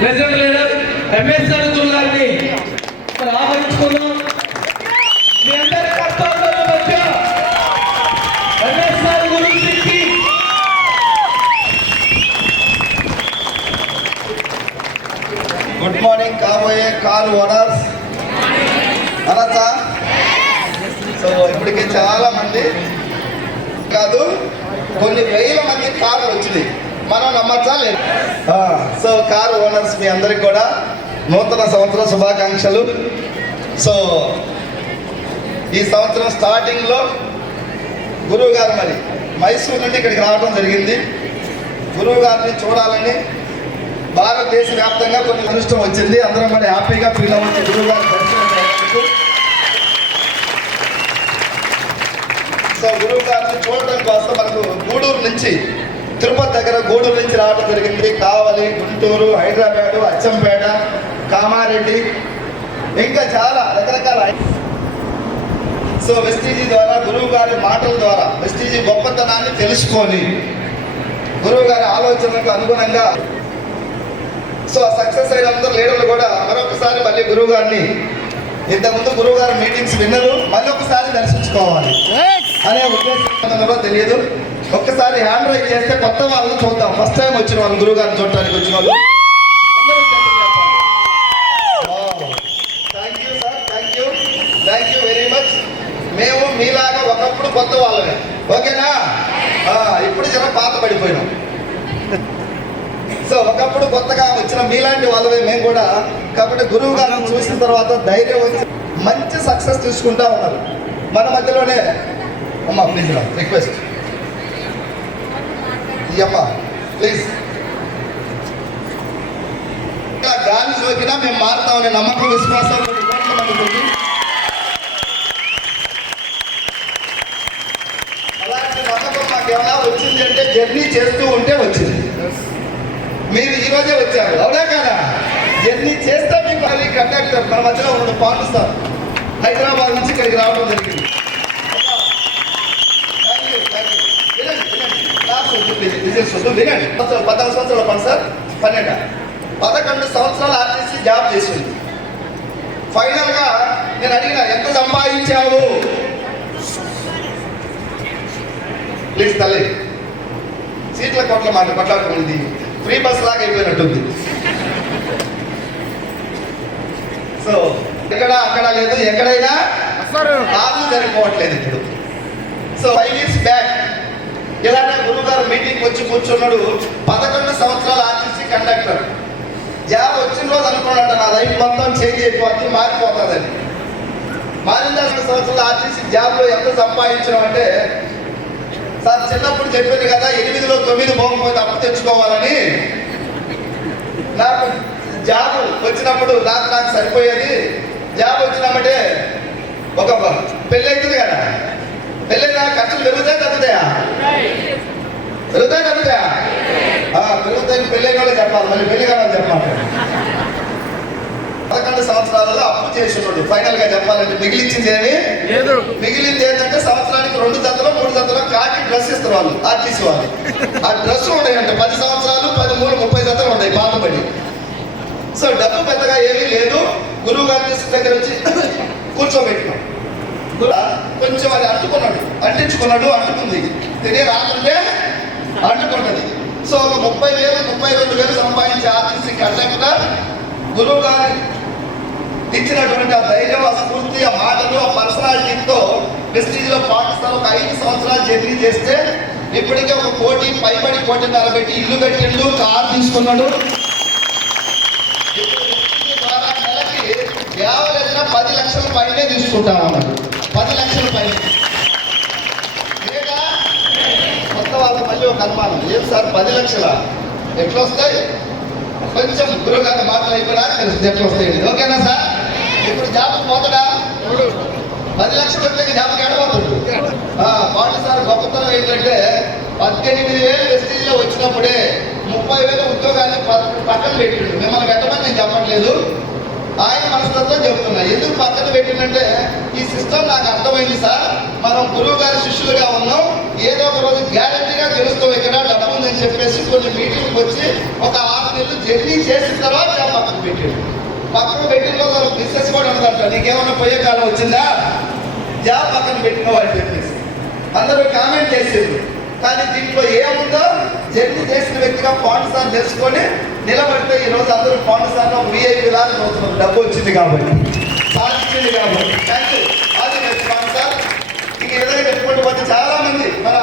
President leader MSR గారిని ఆహ్వానించుకుందాం. మీ అందరి కష్టాల మధ్య ఎంఎస్ఆర్ గురించి గుడ్ మార్నింగ్ కాబోయే కార్ ఓనర్స్ అనొచ్చా? సో ఇప్పటికే చాలా మంది కాదు కొన్ని వేల మంది కార్లు వచ్చినాయి, మనం నమ్మచ్చా లేదు? సో కార్ ఓనర్స్ మీ అందరికి కూడా నూతన సంవత్సర శుభాకాంక్షలు. సో ఈ సంవత్సరం స్టార్టింగ్లో గురువు గారు మరి మైసూరు నుండి ఇక్కడికి రావడం జరిగింది. గురువు గారిని చూడాలని భారతదేశ వ్యాప్తంగా కొన్ని అదృష్టం వచ్చింది. అందరం మరి హ్యాపీగా ఫీల్ అవ్వచ్చు గురువు గారి దర్శనం. సో గురువు గారిని చూడటం కోసం మనకు గూడూరు నుంచి, తిరుపతి దగ్గర గూడూరు నుంచి రావడం జరిగింది. కావలి, గుంటూరు, హైదరాబాదు, అచ్చంపేట, కామారెడ్డి, ఇంకా చాలా రకరకాల. సో వెస్టీజీ ద్వారా, గురువు గారి మాటల ద్వారా వెస్టీజీ గొప్పతనాన్ని తెలుసుకొని గురువు గారి ఆలోచనలకు అనుగుణంగా సో సక్సెస్ అయిన అందరూ లీడర్లు కూడా మరొకసారి మళ్ళీ గురువు గారిని, ఇంతకుముందు గురువు గారి మీటింగ్స్ విన్నరు, మళ్ళీ ఒకసారి దర్శించుకోవాలి అనే ఉద్దేశంలో తెలియదు. ఒక్కసారి హ్యాండ్ రైజ్ చేస్తే కొత్త వాళ్ళని చూద్దాం. ఫస్ట్ టైం వచ్చిన వాళ్ళు, గురువు గారిని చూడటానికి వచ్చిన వాళ్ళు. Thank you very much. మేము మీలాగా ఒకప్పుడు కొత్త వాళ్ళమే, ఓకేనా? ఇప్పుడు జర పాత పడిపోయినాం. సో ఒకప్పుడు కొత్తగా వచ్చిన మీలాంటి వాళ్ళమే మేము కూడా. కాబట్టి గురువు గారిని చూసిన తర్వాత ధైర్యం వచ్చి మంచి సక్సెస్ తీసుకుంటా ఉన్నారు. మన మధ్యలోనే అమ్మా ప్లీజ్ రా, రిక్వెస్ట్ అమ్మా ప్లీజ్. ఇంకా గాలి సోకినా మేము మారుతామనే నమ్మకం, విశ్వాసం అలాంటి నమ్మకం మాకేమైనా వచ్చింది అంటే జర్నీ చేస్తూ ఉంటే వచ్చింది. మీరు ఈరోజే వచ్చారు, అవునా కదా? జర్నీ చేస్తే మీకు మళ్ళీ కండక్టర్ మన మధ్యలో ఉన్న పాటిస్తారు, హైదరాబాద్ నుంచి ఇక్కడికి రావడం జరిగింది. వినండి. 14 సంవత్సరాల పని సార్, 11 సంవత్సరాలు ఆర్టీసీ జాబ్ చేసింది. ఫైనల్గా నేను అడిగిన, ఎంత సంపాదించావు? ప్లీజ్ తల్లి, సీట్ల కోట్ల మాట కొట్లాడుకుంది, ఫ్రీ బస్ లాగా అయిపోయినట్టుంది. సో ఇక్కడ అక్కడ లేదు, ఎక్కడైనా కాళ్ళు సరిపోవట్లేదు ఇప్పుడు. సో 5 years బ్యాక్ ఇలానే గురువు గారు మీటింగ్ వచ్చి కూర్చున్నాడు. 11 సంవత్సరాల ఆర్టీసీ కండక్టర్ జాబ్ వచ్చిన రోజు అనుకున్నాడు, నా లైఫ్ మొత్తం చేంజ్ అయిపోతుంది, మారిపోతుందని. మారిన 2 సంవత్సరాల ఆర్టీసీ జాబ్లో ఎంత సంపాదించడం అంటే, సార్ చిన్నప్పుడు చెప్పాను కదా, 8లో 9 పోకపోతే అప్పు తెచ్చుకోవాలని. నాకు జాబ్ వచ్చినప్పుడు నాకు సరిపోయేది. జాబ్ వచ్చినామంటే ఒక పెళ్ళి అవుతుంది కదా, పెళ్ళైనా ఖర్చులు పెరుగుతాయి తగ్గుతాయా? పెరుగుతాయి తగ్గుతాయా? పెరుగుతాయి. పెళ్ళైన వాళ్ళు చెప్పాలి, మళ్ళీ పెళ్లి కావాలని చెప్పాలి. 11 సంవత్సరాలలో అప్పు చేస్తున్నాడు. ఫైనల్ గా చెప్పాలంటే మిగిలించింది ఏమి లేదు. మిగిలింది ఏంటంటే సంవత్సరానికి 2 జతలు 3 జతలు కాకి డ్రెస్ ఇస్తారు వాళ్ళు, ఆర్టీసీ వాళ్ళు. ఆ డ్రెస్ ఉన్నాయంటే 10 సంవత్సరాలు 13 30 జతలు ఉన్నాయి పాతబడి. సో డబ్బు పెద్దగా ఏమీ లేదు. గురువు గారి దగ్గర వచ్చి కూర్చోబెట్టినాం. కొంచెం అది అంటుకుంది, తినే రాకుంటే అంటుకుంటుంది. సో ఒక 30,000 32,000 సంపాదించే ఆర్టీసీ కండక్టర్ గురువు గారి ఇచ్చినటువంటి ఆ ధైర్యం, ఆ స్ఫూర్తి, ఆ మాటలు, ఆ పర్సనాలిటీతో వెస్టీజ్లో పాటిస్తారు. ఒక 5 సంవత్సరాలు జర్నీ చేస్తే ఇప్పటికే 1 కోటి పైబడి 1.5 పెట్టి ఇల్లు కట్టిండు, కారు తీసుకున్నాడు. ద్వారా నెలకి యావరేజ్గా 10 లక్షల పైనే తీసుకుంటా ఉన్నాడు. 10 లక్షల పైన. కొత్త వాళ్ళకి మళ్ళీ ఒక అనుమానం, ఏం సార్ 10 లక్షల ఎట్లా వస్తాయి? కొంచెం గురువుగారి మాటలు అయిపోయినా తెలుస్తుంది ఎట్లా వస్తాయండి, ఓకేనా సార్? ఇప్పుడు జాబ్ పోతాడా? 10 లక్షల వచ్చాక జాబ్కి ఎడబోతుంది. వాళ్ళు సార్ గొప్పతనం ఏంటంటే 18,000 వెస్టీజ్లో వచ్చినప్పుడే 30,000 ఉద్యోగాన్ని పక్కన పెట్టిండు. మిమ్మల్ని పెట్టమని నేను చెప్పట్లేదు, ఆయన మనస్తత్వం చెబుతున్నా. ఎందుకు పక్కన పెట్టిందంటే, ఈ సిస్టమ్ నాకు అర్థమైంది సార్, మనం గురువు గారి శిష్యులుగా ఉన్నాం, ఏదో ఒక రోజు గ్యారెంటీగా గెలుస్తాం, ఇక్కడ డబ్బు ఉందని చెప్పేసి కొన్ని మీటింగ్కి వచ్చి ఒక 6 నెలలు జర్నీ చేసిన తర్వాత జాబ్ పక్కన పెట్టాడు. పక్కన పెట్టిన రోజు బిజినెస్ కూడా ఉన్నదంట, నీకేమన్నా పోయే కాలం వచ్చిందా జాబ్ పక్కన పెట్టిన వాళ్ళు చెప్పేసి అందరూ కామెంట్ చేసేది. కానీ దీంట్లో ఏముందో జర్నీ చేసిన వ్యక్తిగా పవన్ సార్ తెలుసుకొని నిలబడితే ఈ రోజు అందరూ పవన్ సార్ VIP లాగా చూస్తున్నారు. డబ్బు వచ్చింది కాబట్టి, సాధించింది కాబట్టి. Thank you. అది పవన్ సార్. ఇంక ఈ విధంగా చెప్పుకుంటూ పోతే చాలా మంది మన